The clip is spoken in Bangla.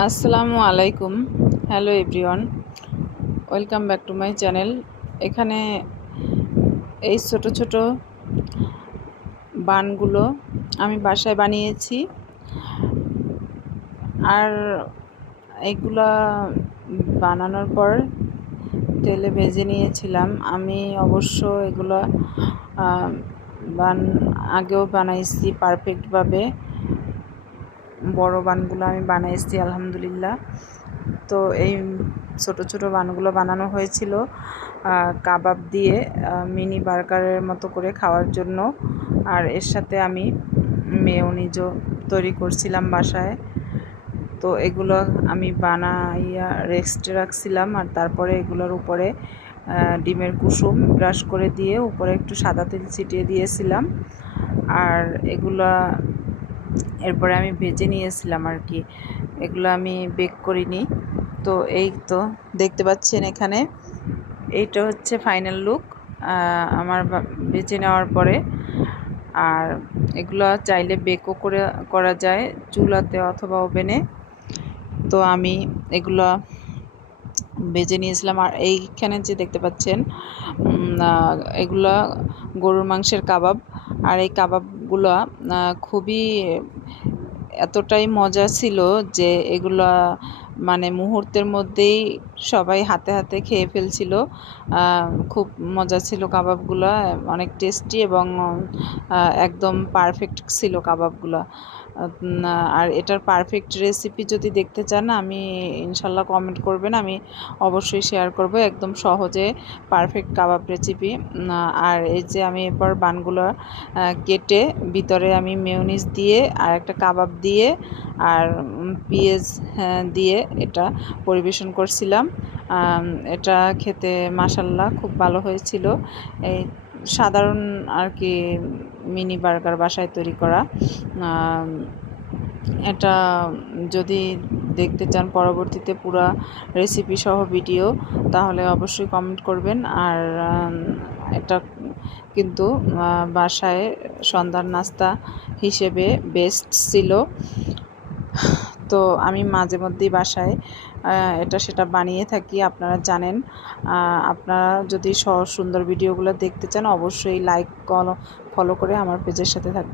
আসসালামু আলাইকুম। Hello everyone, welcome back to my channel. এখানে এই ছোট ছোট বানগুলো আমি বাসায় বানিয়েছি, আর এগুলা বানানোর পর তেলে ভেজে নিয়েছিলাম। আমি অবশ্য এগুলো বান আগেও বানাইছি পারফেক্টভাবে। বড় বানগুলো আমি বানাইছি আলহামদুলিল্লাহ। তো এই ছোট ছোট বানগুলো বানানো হয়েছিল কাবাব দিয়ে, মিনি বার্গারের মতো করে খাওয়ার জন্য। আর এর সাথে আমি মেয়োনিজও তৈরি করছিলাম বাসায়। তো এগুলো আমি বানাইয়া রেস্টে রাখছিলাম, আর তারপরে এগুলোর উপরে ডিমের কুসুম ব্রাশ করে দিয়ে উপরে একটু সাদা তেল ছিটিয়ে দিয়েছিলাম। আর এগুলা এরপরে আমি ভেজে নিয়েছিলাম আর কি। এগুলো আমি বেক করিনি। তো এই তো দেখতে পাচ্ছেন এখানে, এইটা হচ্ছে ফাইনাল লুক আমার বেছে নেওয়ার পরে। আর এগুলো চাইলে বেকও করা যায় চুলাতে অথবা ওভেনে। তো আমি এগুলো ভেজে নিয়েছিলাম। আর এইখানে যে দেখতে পাচ্ছেন এগুলা গরুর মাংসের কাবাব। আর এই কাবাবগুলো খুবই এতটাই মজা ছিল যে এগুলা মানে মুহূর্তের মধ্যেই সবাই হাতে হাতে খেয়ে ফেলছিল। খুব মজা ছিল কাবাবগুলো, অনেক টেস্টি এবং একদম পারফেক্ট ছিল কাবাবগুলো। আর এটার পারফেক্ট রেসিপি যদি দেখতে চান আমি ইনশাল্লাহ কমেন্ট করবেন, আমি অবশ্যই শেয়ার করব একদম সহজে পারফেক্ট কাবাব রেসিপি। আর এই যে আমি এরপর বানগুলো কেটে ভিতরে আমি মেয়োনিজ দিয়ে আর একটা কাবাব দিয়ে আর পেঁয়াজ দিয়ে এটা পরিবেশন করছিলাম। এটা খেতে মাশাআল্লাহ খুব ভালো হয়েছিল। এই সাধারণ আর কি মিনি বার্গার বাসায় তৈরি করা। এটা যদি দেখতে চান পরবর্তীতে পুরো রেসিপি সহ ভিডিও, তাহলে অবশ্যই কমেন্ট করবেন। আর এটা কিন্তু বাসায় সন্ধ্যার নাস্তা হিসেবে বেস্ট ছিল। তো আমি মাঝে মধ্যেই বাসায় এটা সেটা বানিয়ে থাকি, আপনারা জানেন। আপনারা যদি সুন্দর ভিডিওগুলো দেখতে চান অবশ্যই লাইক ফলো করে আমার পেজের সাথে থাকবেন।